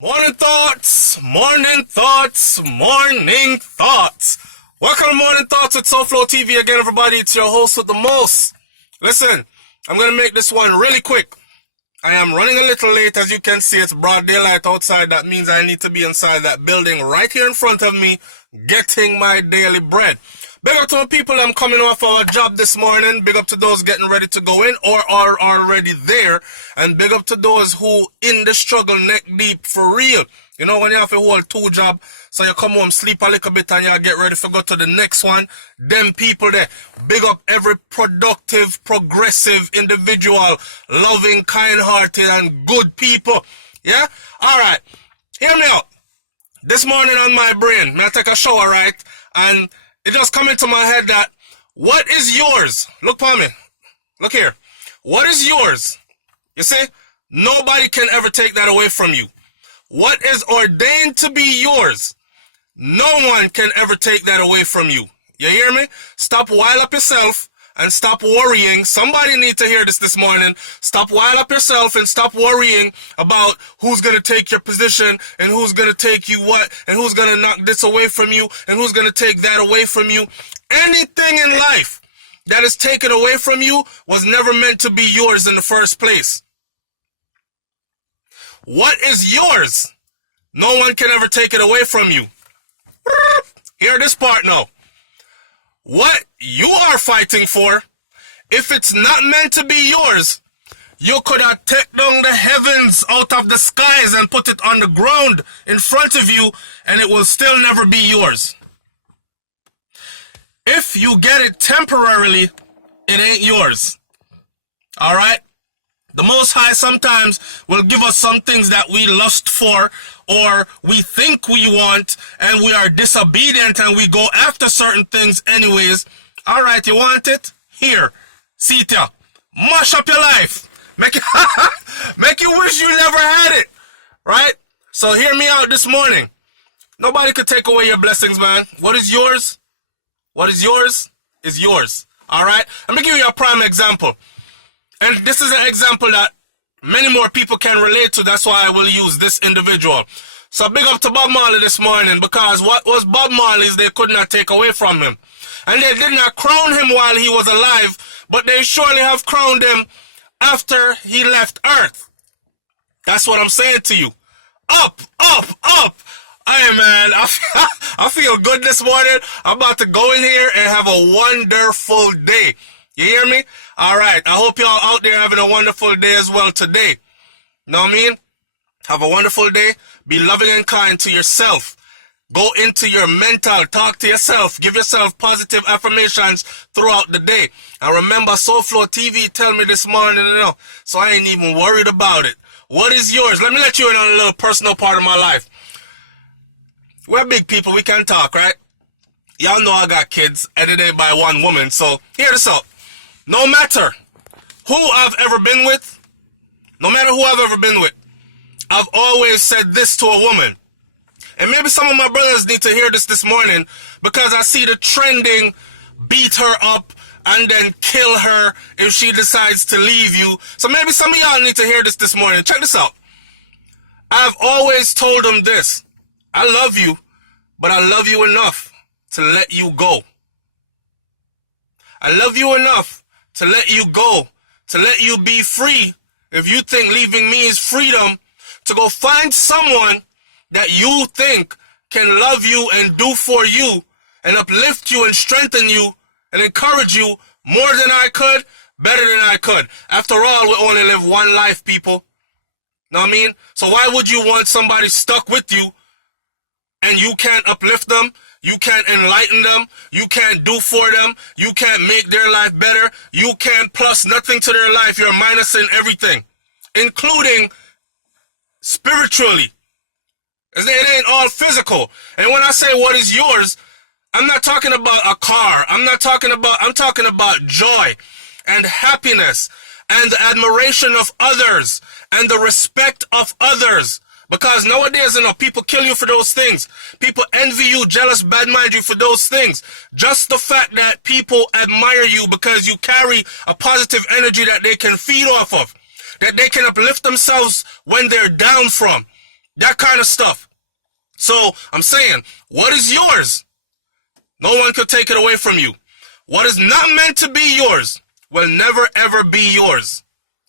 Morning thoughts, morning thoughts, morning thoughts. Welcome to Morning Thoughts with SouFLoTV again, everybody. It's your host with the most. Listen, I'm going to make this one really quick. I am running a little late. As you can see, it's broad daylight outside. That means I need to be inside that building right here in front of me, getting my daily bread. Big up to the people I'm coming off our job this morning. Big up to those getting ready to go in or are already there. And big up to those who in the struggle neck deep for real. You know, when you have a whole two job, so you come home, sleep a little bit and you get ready to go to the next one. Them people there. Big up every productive, progressive individual, loving, kind-hearted and good people. Yeah? Alright. Hear me out. This morning on my brain, I take a shower, right? And it just come into my head that, what is yours? Look for me. Look here. What is yours? You see? Nobody can ever take that away from you. What is ordained to be yours, no one can ever take that away from you. You hear me? Stop wild up yourself and stop worrying. Somebody need to hear this morning. Stop wild up yourself and stop worrying about who's going to take your position and who's going to take you what and who's going to knock this away from you and who's going to take that away from you. Anything in life that is taken away from you was never meant to be yours in the first place. What is yours? No one can ever take it away from you. Hear this part now. What you are fighting for, if it's not meant to be yours, you could have taken down the heavens out of the skies and put it on the ground in front of you, and it will still never be yours. If you get it temporarily, it ain't yours. Alright? The Most High sometimes will give us some things that we lust for or we think we want and we are disobedient and we go after certain things anyways. Alright, you want it? Here. See it ya. Mash up your life. Make you wish you never had it. Right? So hear me out this morning. Nobody could take away your blessings, man. What is yours? What is yours is yours. Alright? Let me give you a prime example. And this is an example that many more people can relate to. That's why I will use this individual. So big up to Bob Marley this morning, because what was Bob Marley's they could not take away from him. And they did not crown him while he was alive, but they surely have crowned him after he left Earth. That's what I'm saying to you. Up, up, up. Hey man, I feel good this morning. I'm about to go in here and have a wonderful day. You hear me? Alright, I hope y'all out there having a wonderful day as well today. Know what I mean? Have a wonderful day. Be loving and kind to yourself. Go into your mental. Talk to yourself. Give yourself positive affirmations throughout the day. And remember, SouFLoTV tell me this morning, so I ain't even worried about it. What is yours? Let me let you in on a little personal part of my life. We're big people. We can talk, right? Y'all know I got kids edited by one woman, so hear this out. No matter who I've ever been with, I've always said this to a woman. And maybe some of my brothers need to hear this morning, because I see the trending beat her up and then kill her if she decides to leave you. So maybe some of y'all need to hear this morning. Check this out. I've always told them this. I love you, but I love you enough to let you go. I love you enough to let you go, to let you be free. If you think leaving me is freedom, to go find someone that you think can love you and do for you and uplift you and strengthen you and encourage you more than I could, better than I could. After all, we only live one life, people. Know what I mean? So why would you want somebody stuck with you and you can't uplift them? You can't enlighten them. You can't do for them. You can't make their life better. You can't plus nothing to their life. You're minusing everything, including spiritually. It ain't all physical. And when I say what is yours, I'm not talking about a car. I'm talking about joy and happiness and the admiration of others and the respect of others. Because nowadays, people kill you for those things. People envy you, jealous, bad-mind you for those things. Just the fact that people admire you because you carry a positive energy that they can feed off of, that they can uplift themselves when they're down from. That kind of stuff. So I'm saying, what is yours? No one could take it away from you. What is not meant to be yours will never ever be yours.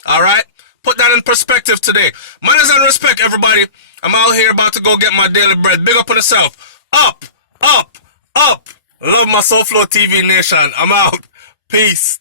Alright? Put that in perspective today. Manners and respect, everybody. I'm out here about to go get my daily bread. Big up on yourself. Up, up, up. Love my SouFLoTV nation. I'm out. Peace.